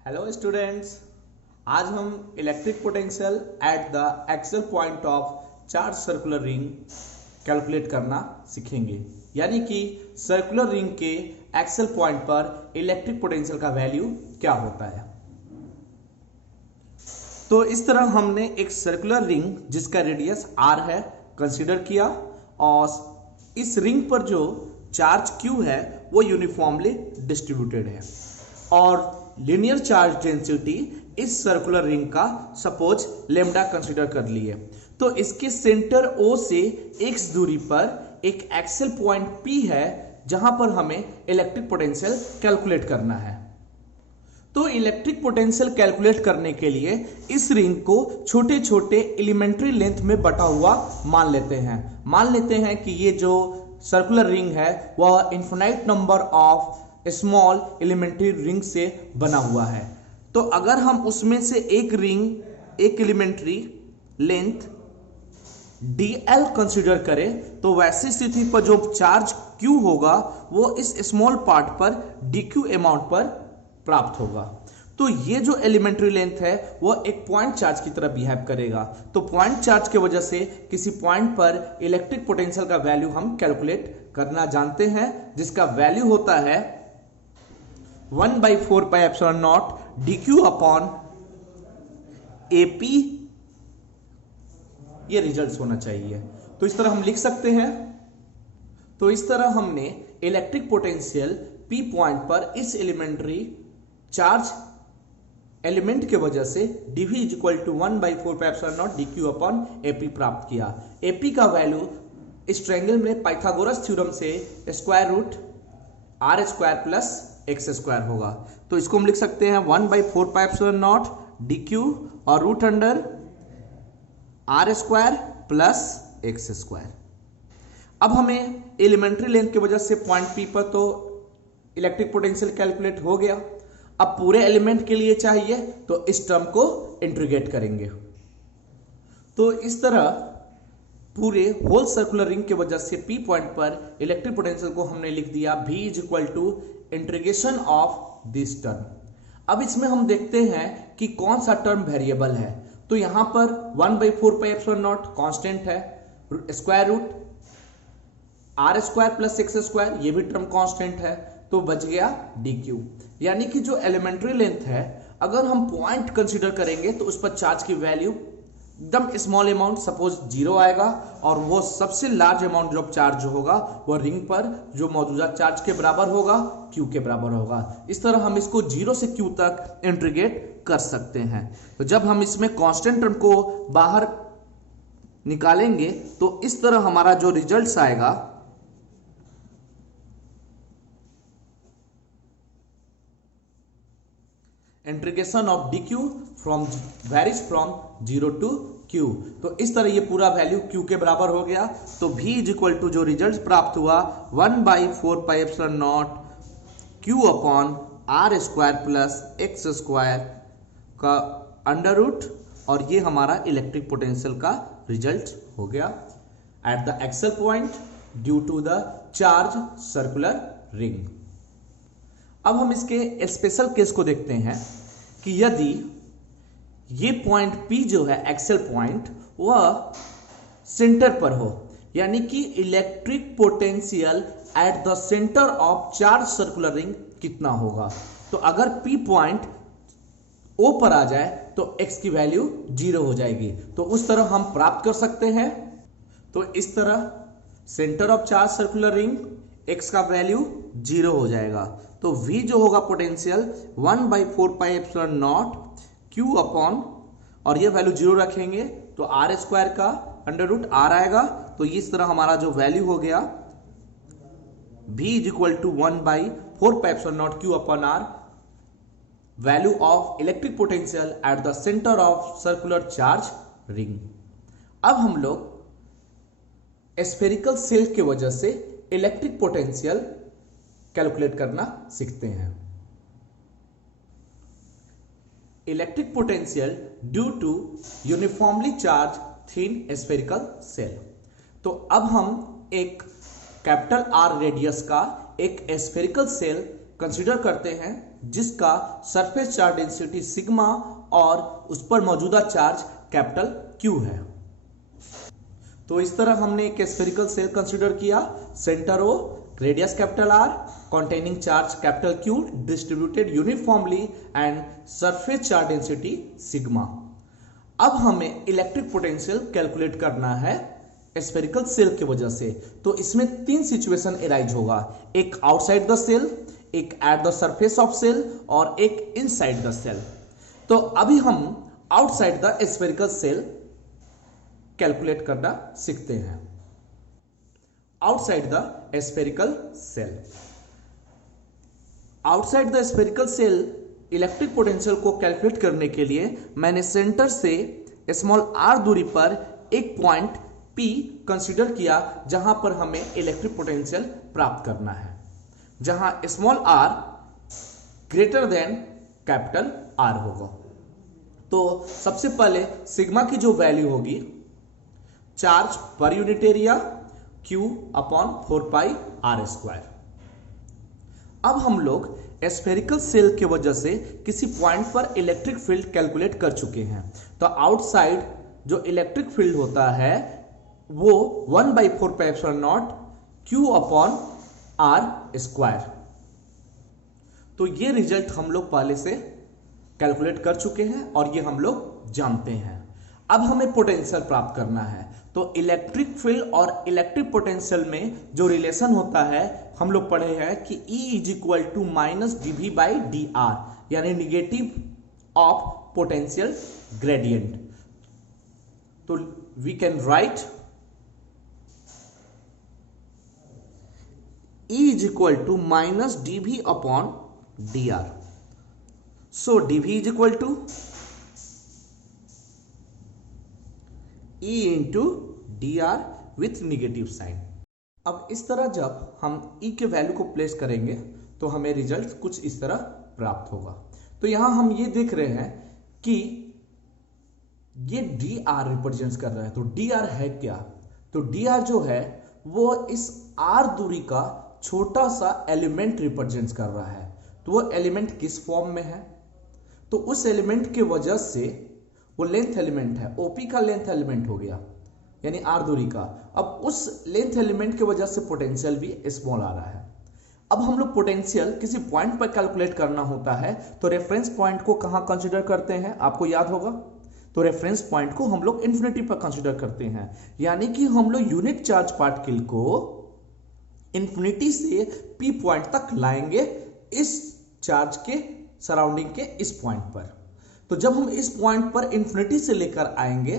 Hello students, आज हम electric potential at the axial point of charge circular ring calculate करना सीखेंगे। यानी कि सर्कुलर रिंग के एक्सल पॉइंट पर इलेक्ट्रिक पोटेंशियल का वैल्यू क्या होता है। तो इस तरह हमने एक सर्कुलर रिंग जिसका रेडियस r है कंसीडर किया और इस रिंग पर जो चार्ज q है वो यूनिफॉर्मली डिस्ट्रीब्यूटेड है और लीनियर चार्ज डेंसिटी इस सर्कुलर रिंग का सपोज लेमडा कंसीडर कर लिए। तो इसके सेंटर O से x दूरी पर एक एक्सल पॉइंट P है जहां पर हमें इलेक्ट्रिक पोटेंशियल कैलकुलेट करना है। तो इलेक्ट्रिक पोटेंशियल कैलकुलेट करने के लिए इस रिंग को छोटे छोटे एलिमेंट्री लेंथ में बटा हुआ मान लेते हैं कि ये जो सर्कुलर रिंग है वह infinite number of small elementary ring से बना हुआ है। तो अगर हम उसमें से एक एलिमेंट्री लेंथ dl कंसीडर करें तो वैसी स्थिति पर जो चार्ज q होगा वो इस स्मॉल पार्ट पर dq अमाउंट पर प्राप्त होगा। तो ये जो एलिमेंट्री लेंथ है वो एक पॉइंट चार्ज की तरह बिहेव करेगा। तो पॉइंट चार्ज की वजह से किसी पॉइंट पर इलेक्ट्रिक पोटेंशियल का वैल्यू हम कैलकुलेट करना जानते हैं, जिसका वैल्यू होता है 1/4πε0 dq अपॉन AP। ये रिजल्ट होना चाहिए। तो इस तरह हम लिख सकते हैं। तो इस तरह हमने इलेक्ट्रिक पोटेंशियल P पॉइंट पर इस एलिमेंट्री चार्ज एलिमेंट के वजह से dV = 1/4πε0 dq अपॉन AP प्राप्त किया। AP का वैल्यू इस ट्रायंगल में पाइथागोरस थ्योरम से √r² + x² होगा। तो इसको हम लिख सकते हैं 1/4πε0 dq और √r² + x²। अब हमें एलिमेंट्री लेंथ की वजह से पॉइंट P पर तो इलेक्ट्रिक पोटेंशियल कैलकुलेट हो गया। अब पूरे एलिमेंट के लिए चाहिए तो इस टर्म को इंटीग्रेट करेंगे। तो इस तरह पूरे होल सर्कुलर रिंग की वजह से P पॉइंट पर इलेक्ट्रिक पोटेंशियल को हमने लिख दिया V = integration of this term. अब इसमें हम देखते हैं कि कौन सा टर्म वेरिएबल है। तो यहां पर 1/4πε0 कांस्टेंट है, स्क्वायर रूट r² + x², ये भी टर्म कांस्टेंट है, तो बच गया dq। यानी कि जो एलिमेंट्री लेंथ है अगर हम पॉइंट कंसीडर करेंगे तो उस पर चार्ज की वैल्यू एकदम स्मॉल अमाउंट सपोज 0 आएगा और वो सबसे लार्ज अमाउंट जो चार्ज होगा वो रिंग पर जो मौजूदा चार्ज के बराबर होगा, q के बराबर होगा। इस तरह हम इसको 0 से q तक इंटीग्रेट कर सकते हैं। तो जब हम इसमें कांस्टेंट टर्म को बाहर निकालेंगे तो इस तरह हमारा जो रिजल्ट्स आएगा integration of dq varies from 0 to q। तो इस तरह ये पूरा वैल्यू q के बराबर हो गया। तो v = जो रिजल्ट प्राप्त हुआ 1/4πε0 q अपॉन r² + x² का अंडर रूट, और ये हमारा इलेक्ट्रिक पोटेंशियल का रिजल्ट हो गया at the axial point due to the charge circular ring. अब हम इसके स्पेशल केस को देखते हैं कि यदि ये पॉइंट P जो है एक्सल पॉइंट वह सेंटर पर हो, यानी कि electric potential at the centre of charge circular ring कितना होगा। तो अगर P पॉइंट O पर आ जाए तो x की वैल्यू 0 हो जाएगी। तो उस तरह हम प्राप्त कर सकते हैं। तो इस तरह centre of charge circular ring x का वैल्यू 0 हो जाएगा। तो V जो होगा पोटेंशियल 1/4πε0 q अपॉन, और ये वैल्यू 0 रखेंगे तो r² का अंडर रूट r आएगा। तो इस तरह हमारा जो वैल्यू हो गया V = 1/4πε0 q upon r, value of electric potential at the centre of circular charge ring. अब हम लोग स्फेरिकल सेल की वजह से इलेक्ट्रिक पोटेंशियल कैलकुलेट करना सीखते हैं। Electric potential due to uniformly charge thin spherical shell. तो अब हम एक कैपिटल R रेडियस का एक स्फेरिकल सेल कंसीडर करते हैं जिसका सरफेस चार्ज डेंसिटी सिग्मा और उस पर मौजूदा चार्ज कैपिटल क्यू है। तो इस तरह हमने एक स्फेरिकल सेल कंसीडर किया, centre O, radius capital R, containing charge capital Q, distributed uniformly and surface charge density sigma। अब हमें इलेक्ट्रिक पोटेंशियल कैलकुलेट करना है स्फेरिकल सेल की वजह से। तो इसमें तीन सिचुएशन एराइज होगा, एक आउटसाइड द सेल, एक at the surface of shell और एक इनसाइड द सेल। तो अभी हम outside the spherical shell calculate करना सीखते हैं। Outside the spherical shell, outside the spherical shell electric potential को कैलकुलेट करने के लिए मैंने सेंटर से स्मॉल r दूरी पर एक पॉइंट P कंसीडर किया जहां पर हमें इलेक्ट्रिक पोटेंशियल प्राप्त करना है, जहां small r greater than capital R होगा। तो सबसे पहले सिग्मा की जो वैल्यू होगी, charge per unit area Q upon 4 पाई R स्क्वायर। अब हम लोग स्फेरिकल सेल की वजह से किसी पॉइंट पर इलेक्ट्रिक फील्ड कैलकुलेट कर चुके हैं। तो आउटसाइड जो इलेक्ट्रिक फील्ड होता है वो 1/4 pi epsilon naught Q upon R square. तो ये रिजल्ट हम लोग पहले से कैलकुलेट कर चुके हैं और ये हम लोग जानते हैं। अब हमें पोटेंशियल प्राप्त करना है। तो इलेक्ट्रिक फील्ड और इलेक्ट्रिक पोटेंशियल में जो रिलेशन होता है हम लोग पढ़े हैं कि E is equal to minus dV by dr, यानी निगेटिव ऑफ पोटेंशियल ग्रेडियंट। तो we can write E is equal to minus dV upon dr। So dV is equal to E into dr with negative sign. अब इस तरह जब हम E के value को place करेंगे तो हमें रिजल्ट कुछ इस तरह प्राप्त होगा। तो यहां हम ये देख रहे हैं कि ये dr रिप्रेजेंट कर रहा है। तो dr है क्या? तो dr जो है वो इस r दूरी का छोटा सा एलिमेंट रिप्रेजेंट कर रहा है। तो वो एलिमेंट किस फॉर्म में है? तो उस एलिमेंट के वजह से वो लेंथ एलिमेंट है, OP का लेंथ एलिमेंट हो गया, यानी r दूरी का। अब उस लेंथ एलिमेंट की वजह से पोटेंशियल भी स्मॉल आ रहा है। अब हम लोग पोटेंशियल किसी पॉइंट पर कैलकुलेट करना होता है तो रेफरेंस पॉइंट को कहां कंसीडर करते हैं? आपको याद होगा। तो रेफरेंस पॉइंट को हम लोग इन्फिनिटी पर कंसीडर करते हैं, यानी कि हम लोग यूनिट चार्ज पार्टिकल को इन्फिनिटी से P पॉइंट तक लाएंगे इस चार्ज के सराउंडिंग के इस पॉइंट पर। तो जब हम इस पॉइंट पर इन्फिनिटी से लेकर आएंगे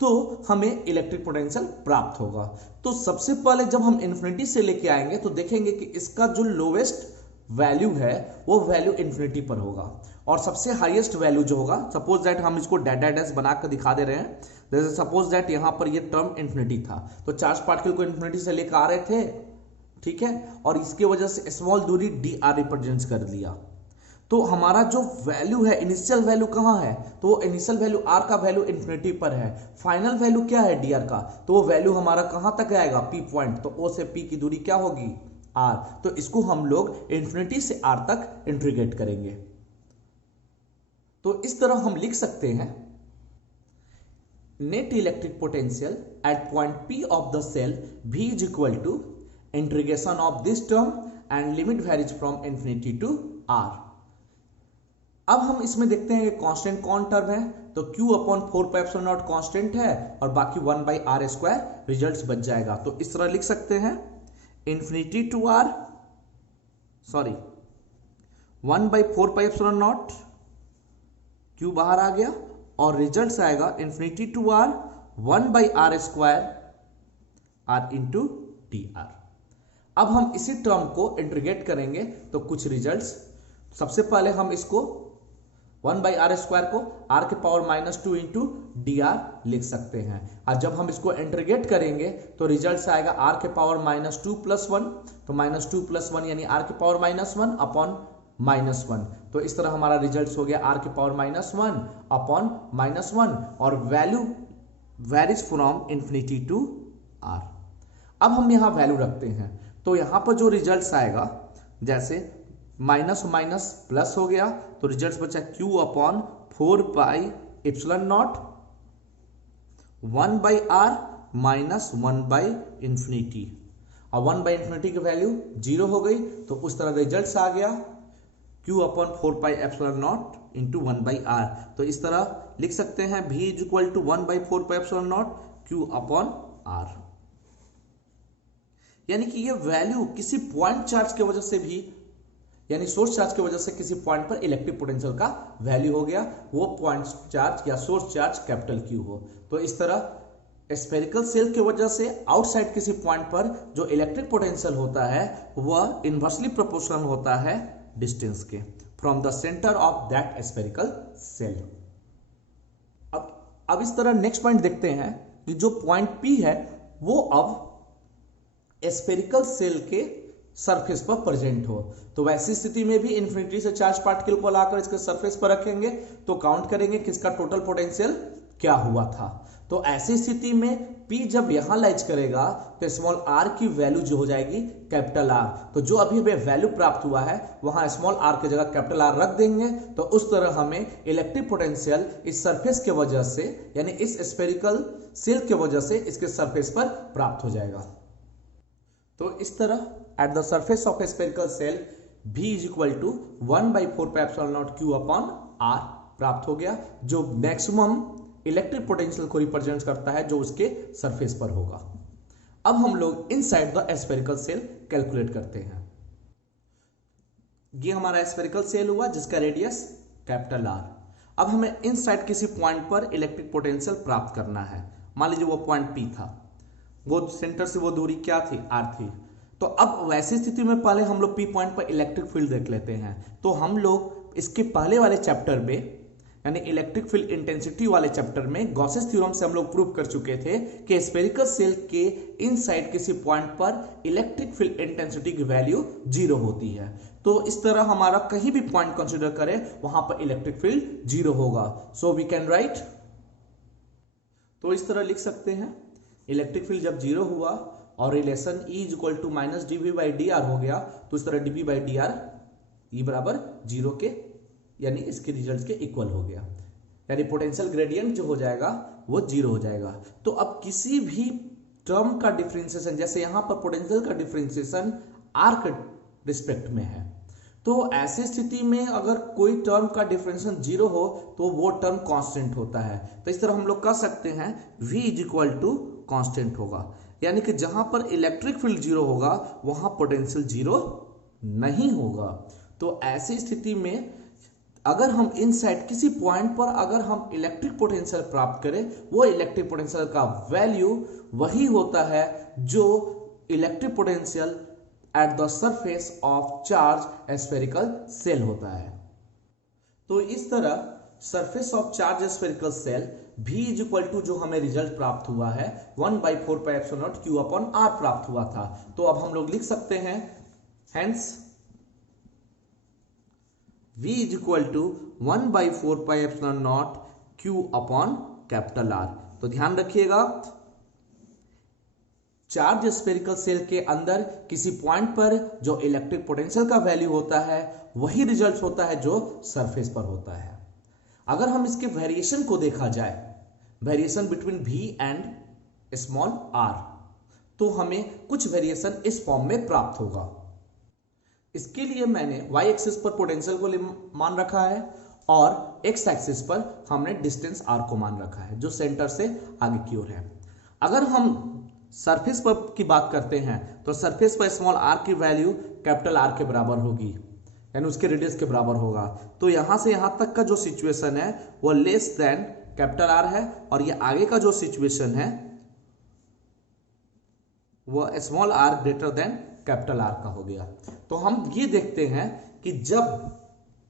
तो हमें इलेक्ट्रिक पोटेंशियल प्राप्त होगा। तो सबसे पहले जब हम इन्फिनिटी से लेके आएंगे तो देखेंगे कि इसका जो लोवेस्ट वैल्यू है वो वैल्यू इन्फिनिटी पर होगा और सबसे हाईएस्ट वैल्यू जो होगा, सपोज दैट हम इसको डैश बनाकर दिखा दे रहे हैं, जैसे सपोज दैट यहां पर ये टर्म इन्फिनिटी था तो चार्ज पार्टिकल को इन्फिनिटी से लेकर आ रहे थे, ठीक है, और इसके वजह से स्मॉल दूरी dr रिप्रेजेंट कर लिया। तो हमारा जो वैल्यू है, इनिशियल वैल्यू कहाँ है? तो वो इनिशियल वैल्यू r का वैल्यू इन्फिनिटी पर है। फाइनल वैल्यू क्या है dr का? तो वो वैल्यू हमारा कहाँ तक आएगा? P point. तो O से P की दूरी क्या होगी? r। तो इसको हम लोग इन्फिनिटी से r तक इंटीग्रेट करेंगे। तो इस तरह हम लिख सकते हैं net electric potential at point P of the shell V is equal to integration of this term and limit varies from infinity to r। अब हम इसमें देखते हैं कांस्टेंट कौन टर्म है? तो Q upon 4 pi epsilon not constant है और बाकी 1 बाई R स्क्वायर रिजल्ट बच जाएगा। तो इस तरह लिख सकते हैं infinity to R, sorry 1/4 pi epsilon naught, Q बाहर आ गया और रिजल्ट आएगा infinity to R 1 by R square R into dr। अब हम इसी टर्म को इंटीग्रेट करेंगे तो कुछ रिजल्ट्स, सबसे पहले हम इसको 1 बाई R स्क्वायर को R के पावर -2 इंटू dr लिख सकते हैं। और जब हम इसको इंटीग्रेट करेंगे तो रिजल्ट आएगा R के पावर -2 प्लस 1, तो -2 प्लस 1 यानी R के पावर -1 अपॉन -1। तो इस तरह हमारा रिजल्ट हो गया R के पावर -1 अपॉन -1 और value varies from infinity to R। अब हम यहाँ वैल्यू रखते हैं तो यहाँ पर जो रिजल्ट आएगा, जैसे माइनस माइनस प्लस हो गया, तो रिजल्ट बचा Q upon 4 pi epsilon naught 1 by R minus 1 by infinity. और 1 बाई इंफिनिटी की वैल्यू 0 हो गई, तो उस तरह रिजल्ट आ गया Q upon 4 pi epsilon naught into 1 by R. तो इस तरह लिख सकते हैं V is equal to 1 by 4 pi epsilon naught Q upon R. यानी कि ये वैल्यू किसी पॉइंट चार्ज की वजह से भी, यानी सोर्स चार्ज की वजह से किसी पॉइंट पर इलेक्ट्रिक पोटेंशियल का वैल्यू हो गया, वो पॉइंट चार्ज या सोर्स चार्ज कैपिटल Q हो। तो इस तरह स्फेरिकल सेल की वजह से आउटसाइड किसी पॉइंट पर जो इलेक्ट्रिक पोटेंशियल होता है वह इनवर्सली प्रोपोर्शनल होता है डिस्टेंस के from the centre of that spherical shell. अब इस तरह नेक्स्ट पॉइंट देखते हैं कि जो पॉइंट P है वो अब स्फेरिकल सेल के सरफेस पर प्रेजेंट हो। तो वैसी स्थिति में भी इन्फिनिटी से चार्ज पार्टिकल को लाकर इसके सरफेस पर रखेंगे तो काउंट करेंगे कि इसका टोटल पोटेंशियल क्या हुआ था। तो ऐसी स्थिति में P जब यहां लाइज करेगा तो स्मॉल r की वैल्यू जो हो जाएगी कैपिटल R। तो जो अभी हमें वैल्यू प्राप्त हुआ है वहां स्मॉल r की जगह कैपिटल R रख देंगे, तो उस तरह हमें इलेक्ट्रिक पोटेंशियल इस सरफेस के वजह से, यानी इस स्फेरिकल सेल के वजह से इसके सरफेस पर प्राप्त हो जाएगा। तो इस तरह at the surface of a spherical shell V is equal to 1 by 4 pi epsilon naught Q upon R प्राप्त हो गया, जो मैक्सिमम इलेक्ट्रिक पोटेंशियल को रिप्रेजेंट करता है जो उसके सरफेस पर होगा। अब हम लोग inside the spherical shell calculate करते हैं। ये हमारा स्फेरिकल सेल हुआ जिसका रेडियस कैपिटल R। अब हमें इनसाइड किसी पॉइंट पर इलेक्ट्रिक पोटेंशियल प्राप्त करना है। मान लीजिए वो पॉइंट P था, वो सेंटर से वो दूरी क्या थी, R थी। तो अब वैसी स्थिति में पहले हम लोग P पॉइंट पर इलेक्ट्रिक फील्ड देख लेते हैं। तो हम लोग इसके पहले वाले चैप्टर में, यानी इलेक्ट्रिक फील्ड इंटेंसिटी वाले चैप्टर में गॉसेस थ्योरम से हम लोग प्रूव कर चुके थे कि स्फेरिकल सेल के इनसाइड किसी पॉइंट पर इलेक्ट्रिक फील्ड इंटेंसिटी की वैल्यू 0 होती है। तो इस तरह हमारा कहीं भी पॉइंट कंसीडर करें वहां पर इलेक्ट्रिक फील्ड 0 होगा। सो वी कैन राइट, तो इस तरह लिख सकते हैं इलेक्ट्रिक फील्ड जब 0 हुआ और relation E is equal to minus dV by dr हो गया, तो इस तरह dV बाई dr E बराबर 0 के, यानी इसके रिजल्ट के इक्वल हो गया, यानी पोटेंशियल ग्रेडियंट जो हो जाएगा वो 0 हो जाएगा। तो अब किसी भी टर्म का डिफरेंशिएशन, जैसे यहां पर पोटेंशियल का डिफरेंशिएशन r के रिस्पेक्ट में है, तो ऐसी स्थिति में अगर कोई टर्म का डिफरेंशिएशन 0 हो तो वो टर्म कांस्टेंट होता है। तो इस तरह हम लोग कह सकते हैं V is equal to constant होगा, यानी कि जहां पर इलेक्ट्रिक फील्ड 0 होगा वहां पोटेंशियल 0 नहीं होगा। तो ऐसी स्थिति में अगर हम इनसाइड किसी पॉइंट पर अगर हम इलेक्ट्रिक पोटेंशियल प्राप्त करें, वो इलेक्ट्रिक पोटेंशियल का वैल्यू वही होता है जो electric potential at the surface of charge spherical shell होता है। तो इस तरह surface of charge spherical shell V is equal to जो हमें रिजल्ट प्राप्त हुआ है 1 by 4 pi epsilon naught Q upon R प्राप्त हुआ था। तो अब हम लोग लिख सकते हैं hence V is equal to 1 by 4 pi epsilon naught Q upon capital R। तो ध्यान रखिएगा, चार्ज स्फेरिकल सेल के अंदर किसी पॉइंट पर जो इलेक्ट्रिक पोटेंशियल का वैल्यू होता है वही रिजल्ट होता है जो सरफेस पर होता है। अगर हम इसके वेरिएशन को देखा जाए, variation between V and small r, तो हमें कुछ वेरिएशन इस फॉर्म में प्राप्त होगा। इसके लिए मैंने y एक्सिस पर पोटेंशियल को मान रखा है और x एक्सिस पर हमने डिस्टेंस r को मान रखा है जो सेंटर से आगे की ओर है। अगर हम सरफेस पर की बात करते हैं तो सरफेस पर स्मॉल r की वैल्यू कैपिटल R के बराबर होगी, यानी उसके रेडियस के बराबर होगा। तो यहां से यहां तक का जो सिचुएशन है वो लेस देन कैपिटल R है, और ये आगे का जो सिचुएशन है वो small r greater than capital R का हो गया। तो हम ये देखते हैं कि जब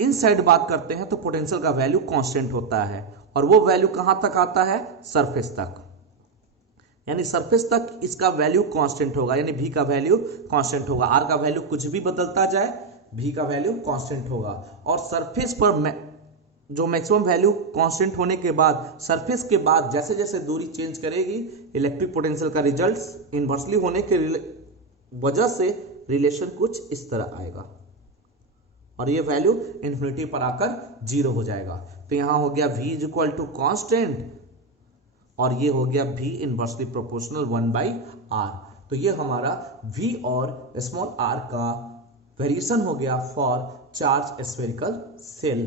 इनसाइड बात करते हैं तो पोटेंशियल का वैल्यू कांस्टेंट होता है, और वो वैल्यू कहां तक आता है, सरफेस तक, यानी सरफेस तक इसका वैल्यू कांस्टेंट होगा, यानी V का वैल्यू कांस्टेंट होगा। R का वैल्यू कुछ भी बदलता जाए V का वैल्यू कांस्टेंट होगा, और सरफेस पर जो मैक्सिमम वैल्यू कांस्टेंट होने के बाद सरफेस के बाद जैसे जैसे दूरी चेंज करेगी इलेक्ट्रिक पोटेंशियल का रिजल्ट इनवर्सली होने के वजह से रिलेशन कुछ इस तरह आएगा। और ये वैल्यू इन्फिनिटी पर आकर 0 हो जाएगा। तो यहां हो गया v is equal to constant और ये हो गया v इनवर्सली प्रोपोर्शनल 1/r। तो ये हमारा v और स्मॉल r का वेरिएशन हो गया फॉर चार्ज स्फेरिकल सेल।